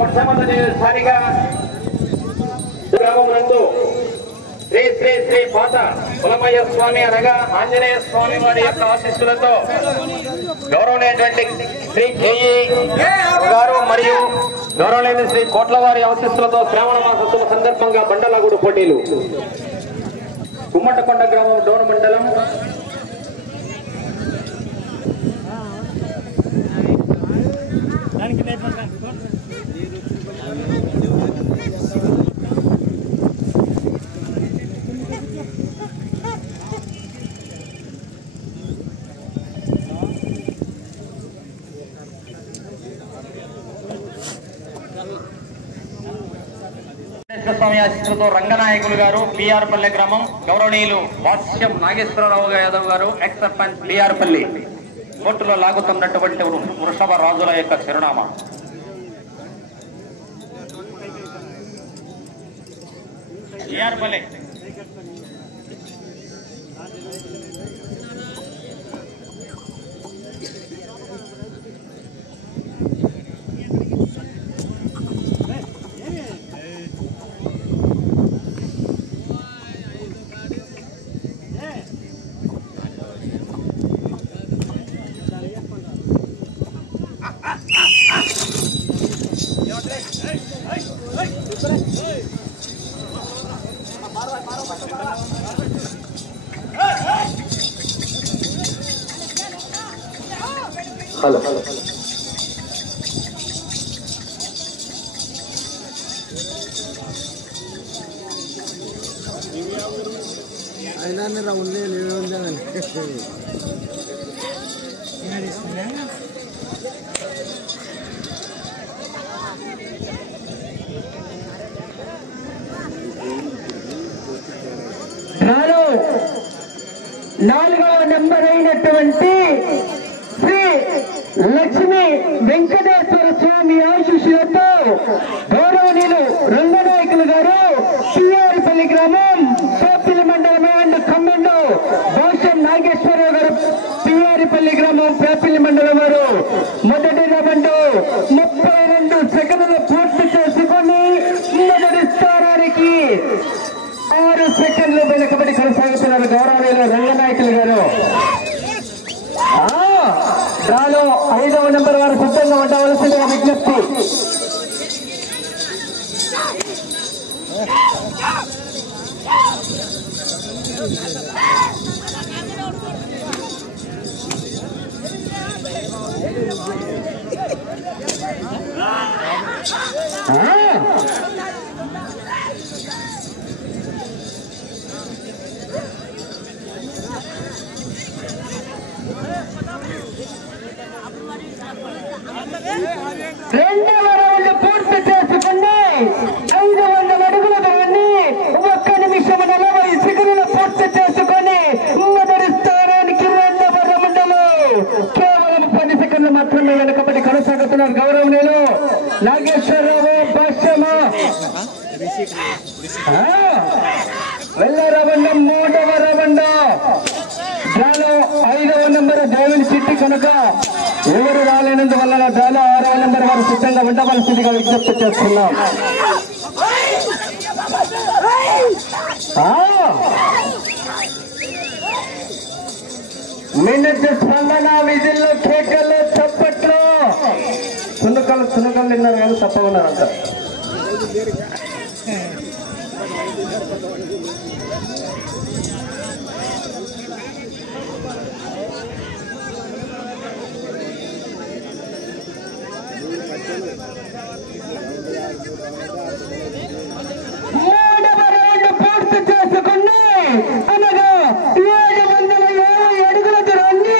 మొట్టమొదటిసారిగా గ్రామం నందు శ్రీ శ్రీ శ్రీ పాత కులమయ్య స్వామి అనగా ఆంజనేయ స్వామి వారి యొక్క ఆశీస్సులతో గౌరవనీయటువంటి శ్రీ కేఈ గారు మరియు గౌరవనీయ శ్రీ కోట్లవారి ఆశీస్సులతో శ్రావణ మాసోత్సవ సందర్భంగా బండలాగుడు పోటీలు కుమ్మటకొండ గ్రామం డోన్ మండలం స్వామి ఆశీస్సులతో రంగనాయకులు గారు బిఆర్పల్లి గ్రామం గౌరవనీయులు వాత్స్యం నాగేశ్వరరావు యాదవ్ గారు ఎక్స్ సర్పంచ్ బిఆర్పల్లి కోర్టులో లాగుతున్నటువంటి వృషభ రాజుల యొక్క చిరునామా బిఆర్పల్లి హలో అయినా రౌండ్లే లేదండి నాలుగవ నెంబర్ అయినటువంటి శ్రీ లక్ష్మీ వెంకటేశ్వర స్వామి ఆశీస్సులతో గౌరవనీయులు రంగనాయకులు గారు పిఆర్పల్లి గ్రామం పేపిల్లి మండలం అండ్ కమ్మండు భోషం నాగేశ్వరరావు గారు పిఆర్పల్లి గ్రామం పేపిల్లి మండలం వారు మొదటి రౌండ్ 32 సెకండ్లు పూర్తి చేసుకొని మొదటి స్థానానికి 6 సెకండ్లు వెనుకబడి కొనసాగుతున్నారు గౌరవనీయులు రంగనాయకులు గారు. డ్రాలో 5వ నెంబర్ వారు సిద్ధంగా ఉండవలసిందిగా విజ్ఞప్తి. రెండవ రౌండ్ పూర్తి చేసుకుని 500 అడుగుల దూరాన్ని 1 నిమిషం 40 సెకండ్లు పూర్తి చేసుకొని మొదటి స్థానానికి రెండవ రౌండ్లో కేవలం 10 సెకండ్లు మాత్రమే వెనుకబడి కొనసాగుతున్నారు గౌరవనీయులు నాగేశ్వరరావు భాష్యమ. వెళ్ళ రౌండ్ 3వ రౌండ్ డ్రాలో 5వ నెంబర్ డ్రైవింగ్ సిట్టి కనుక ఎవరు రాలేనందువల్ల డ్రాలో 6వ నెంబర్ వారు సిద్ధంగా ఉండవలసిందిగా విజ్ఞప్తి చేస్తున్నాం. మినిట్ స్పందన విజిల్లో కేకల్లో చప్పట్లో తునకలు తిన్నారు కానీ తప్పకున్నారంట. మూడవ రౌండ్ పూర్తి చేసుకుని అనగా 707 అడుగుల దూరాన్ని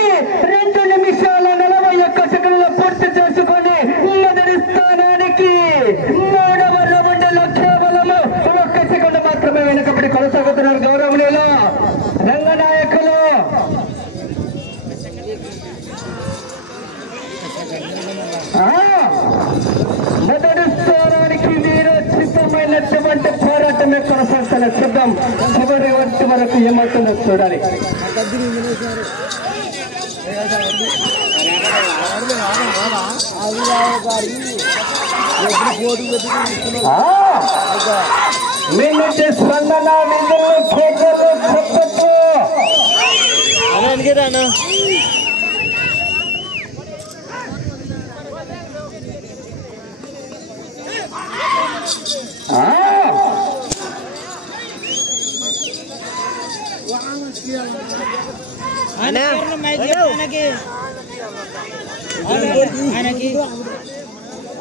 2 నిమిషాల 41 సెకండ్లు పూర్తి చేసుకుని మొదటి స్థానానికి 3వ రౌండ్లో కేవలం 1 సెకండ్ మాత్రమే వెనుకబడి కొనసాగుతున్నారు గౌరవనీయులు రంగనాయకులు. మొదటి స్థానానికి వీరోచితమైనటువంటి పోరాటమే కొనసాగుతున్న సిద్ధం. చివరి వరకు ఏమవుతుందో చూడాలి. అది మినిట్ స్పందన విందులు కేకలు చప్పట్లు రానా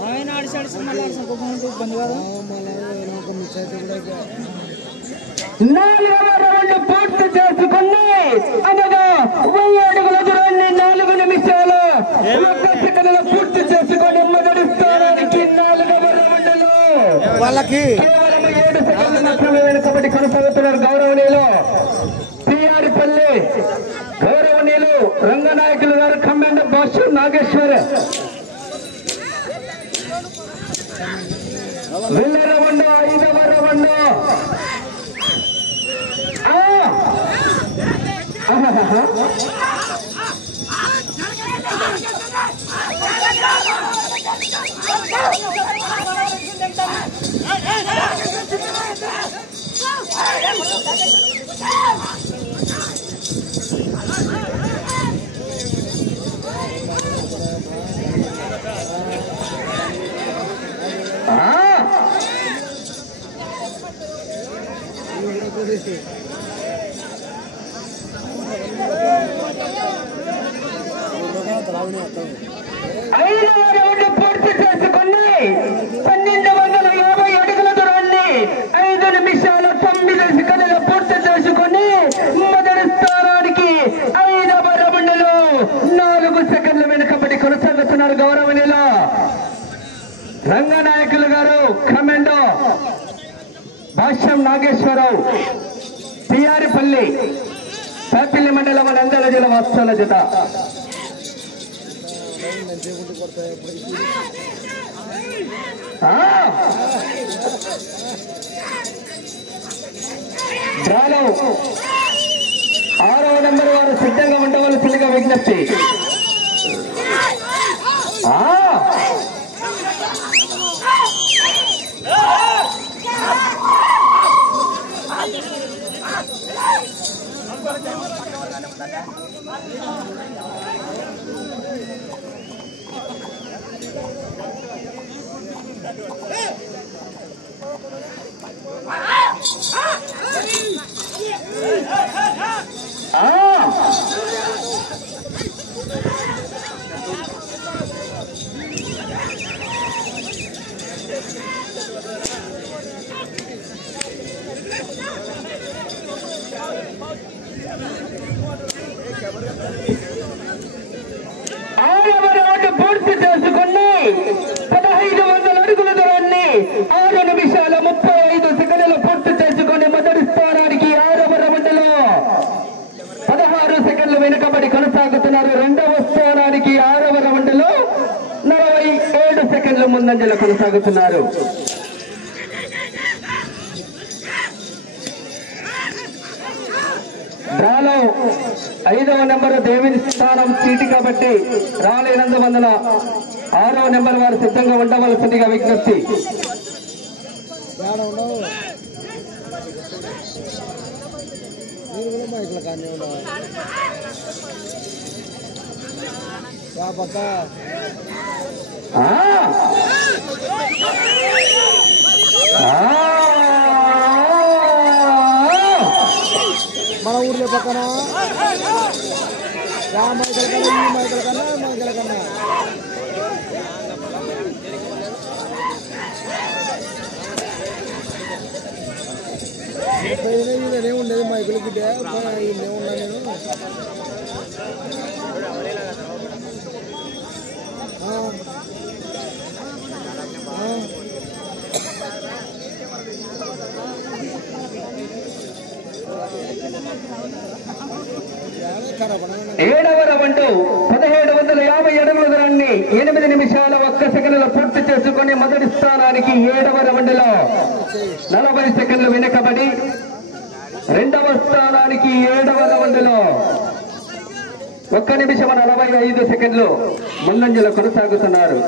ఆయన ఆడిసాడు బంద్ కాదు నాలుగవ రౌండ్ పూర్తి చేసుకుని అనగా 1000 అడుగుల దూరాన్ని 4 నిమిషాలు 1 సెకండ్లో పూర్తి చేసుకొని మొదటి స్థానానికి 4వ రౌండ్లో వాళ్ళకి కేవలం 7 సెకండ్లు మాత్రమే వెనుకబడి కొనసాగుతున్నారు గౌరవనీయులు పిఆర్పల్లి గౌరవనీయులు రంగనాయకులు గారు కమాండర్ భాష్యం నాగేశ్వర్ వెళ్ళే రౌండ్ 5వ రౌండ్ ఐదవ రౌండ్ పూర్తి చేసుకుని 1250 అడుగుల దూరాన్ని 5 నిమిషాలు 9 సెకండ్లు పూర్తి చేసుకుని మొదటి స్థానానికి 5వ రౌండ్లో 4 సెకండ్లు వెనుకబడి కొనసాగుతున్నారు గౌరవనీయులు రంగనాయకులు గారు కమాండో భాష్యం నాగేశ్వరరావు పిఆర్పల్లి పేపల్లి మండలం నంద్యాల జిల్లా వాస్తవాల జత డ్రాలో 6వ నెంబర్ వారు సిద్ధంగా ఉండవలసిందిగా విజ్ఞప్తి పూర్తి చేసుకుని 1500 అడుగుల దూరాన్ని 6 నిమిషాల 35 సెకండ్లు పూర్తి చేసుకుని మొదటి స్థానానికి 6వ రౌండ్లో 16 సెకండ్లు వెనుకబడి కొనసాగుతున్నారు. రెండవ స్థానానికి 6వ రౌండ్లో 47 సెకండ్లు ముందంజలో కొనసాగుతున్నారు. డ్రాలో 5వ నెంబర్ దేవిని స్థానం చీటి కాబట్టి రాలేనందువల్ల 6వ నెంబర్ వారు సిద్ధంగా ఉండవలసిందిగా విజ్ఞప్తి. మన ఊర్లో పక్కన మైకల కన్నా ఈ మైకల కన్నా మైకల కన్నా ఇదే ఉండేది మైకుల గిడ్డ ఇదే ఉన్నా నేను ఏడవ రౌండ్ 1750 అడుగుల దూరాన్ని 8 నిమిషాల 1 సెకండ్ల పూర్తి చేసుకుని మొదటి స్థానానికి 7వ రౌండ్లో 40 సెకండ్లు వెనుకబడి రెండవ స్థానానికి 7వ రౌండ్లో 1 నిమిషం 45 సెకండ్లు ముందంజలో కొనసాగుతున్నారు.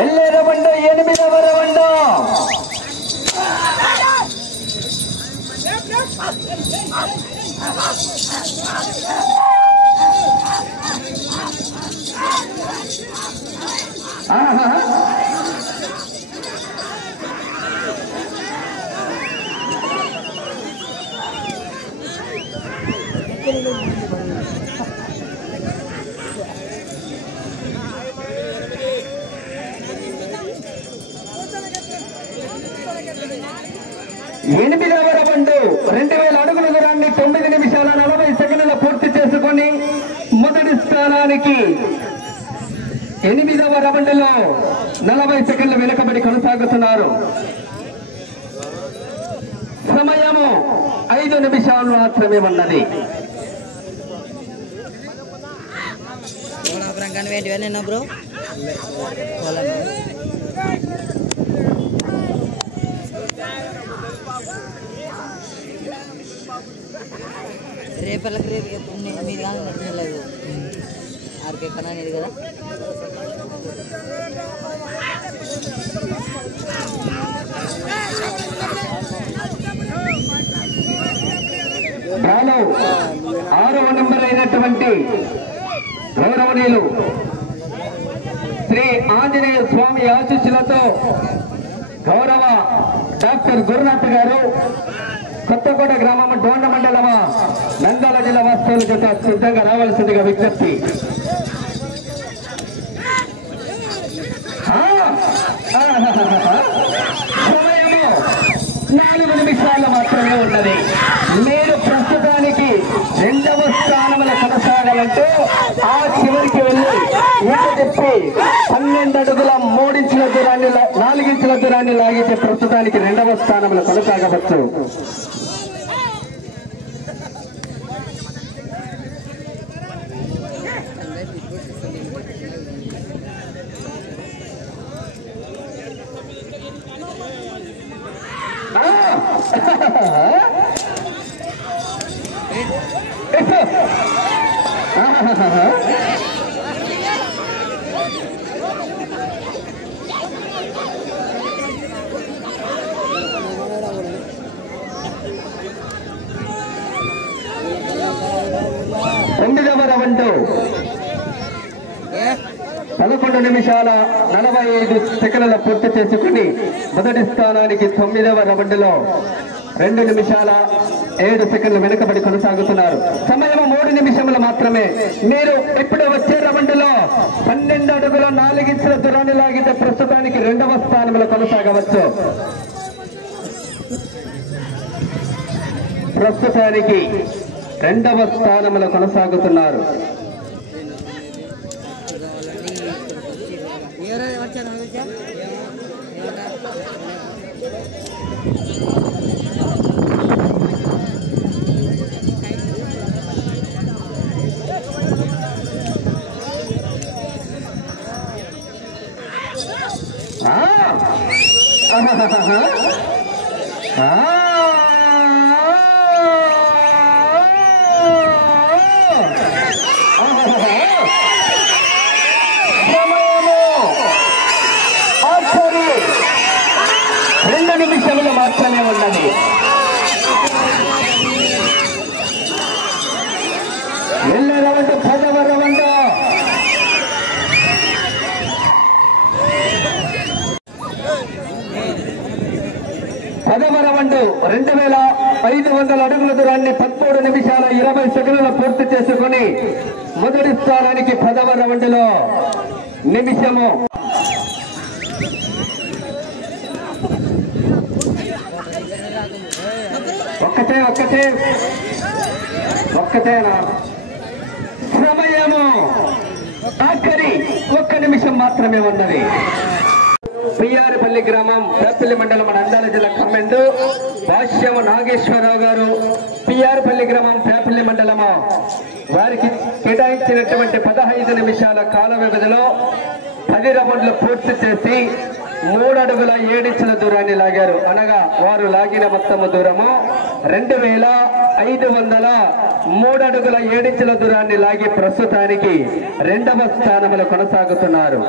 ఎల్లెరబండ 8వ రౌండ్ ఎనిమిదవ రౌండ్ 2000 అడుగుల దూరాన్ని 9 నిమిషాల 40 సెకండ్ల పూర్తి చేసుకొని మొదటి స్థానానికి 8వ రౌండ్ లో 40 సెకండ్ల వెనుకబడి కొనసాగుతున్నారు. సమయము 5 నిమిషాలు మాత్రమే ఉన్నది. రేపటికి రేపు మీరు కానీ నచ్చలేదు ఆర్కే కన్నా అనేది కదా. బాలో 6వ నెంబర్ అయినటువంటి గౌరవనీయులు శ్రీ ఆంజనేయ స్వామి ఆశీస్సులతో గౌరవ డాక్టర్ గురునాథ్ గారు కొత్తకోట గ్రామం డోండ మండలమ నంద్యాల జిల్లా వాస్తవుల జత సిద్ధంగా రావాల్సిందిగా విజ్ఞప్తి. సమయము 4 నిమిషాలు మాత్రమే ఉన్నది. మీరు ప్రస్తుతానికి 2వ స్థానంలో కొనసాగాలంటే ఆ చివరికి వెళ్ళి ఈత చెప్పి 12 అడుగుల 3 ఇంచుల దూరాన్ని 4 ఇంచుల దూరాన్ని లాగితే ప్రస్తుతానికి 2వ స్థానంలో కొనసాగవచ్చు. తొమ్మిదవ రౌండ్ 11 నిమిషాల 45 సెకండ్ల పూర్తి చేసుకుని మొదటి స్థానానికి 9వ రౌండ్ లో 2 నిమిషాల 7 సెకండ్లు వెనుకబడి కొనసాగుతున్నారు. సమయం 3 నిమిషములు మాత్రమే. మీరు ఇప్పుడు వచ్చే రౌండ్ లో 12 అడుగుల 4 ఇంచుల దూరాన్ని లాగితే ప్రస్తుతానికి 2వ స్థానంలో కొనసాగవచ్చు. ప్రస్తుతానికి 2వ స్థానంలో కొనసాగుతున్నారు. ఆఖరి 2 నిమిషములు మాత్రమే ఉన్నది. వెళ్ళే రౌండ్ 10వ రౌండ్. రౌండ్ 2500 అడుగుల దూరాన్ని 13 నిమిషాల 20 సెకండ్ల పూర్తి చేసుకుని మొదటి స్థానానికి 10వ రౌండ్ లో నిమిషము ఒక్కటేనా సమయము ఆఖరి 1 నిమిషం మాత్రమే ఉన్నది. పిఆర్పల్లి గ్రామం పేపల్లి మండలం నంద్యాల జిల్లా కమెండు భాష్యం నాగేశ్వరరావు గారు పిఆర్పల్లి గ్రామం పేపల్లి మండలము వారికి కేటాయించినటువంటి 15 నిమిషాల కాల వ్యవధిలో 10 రౌండ్లు పూర్తి చేసి 3 అడుగుల 7 ఇంచుల దూరాన్ని లాగారు. అనగా వారు లాగిన మొత్తము దూరము 2503 అడుగుల 7 ఇంచుల దూరాన్ని లాగి ప్రస్తుతానికి 2వ స్థానంలో కొనసాగుతున్నారు.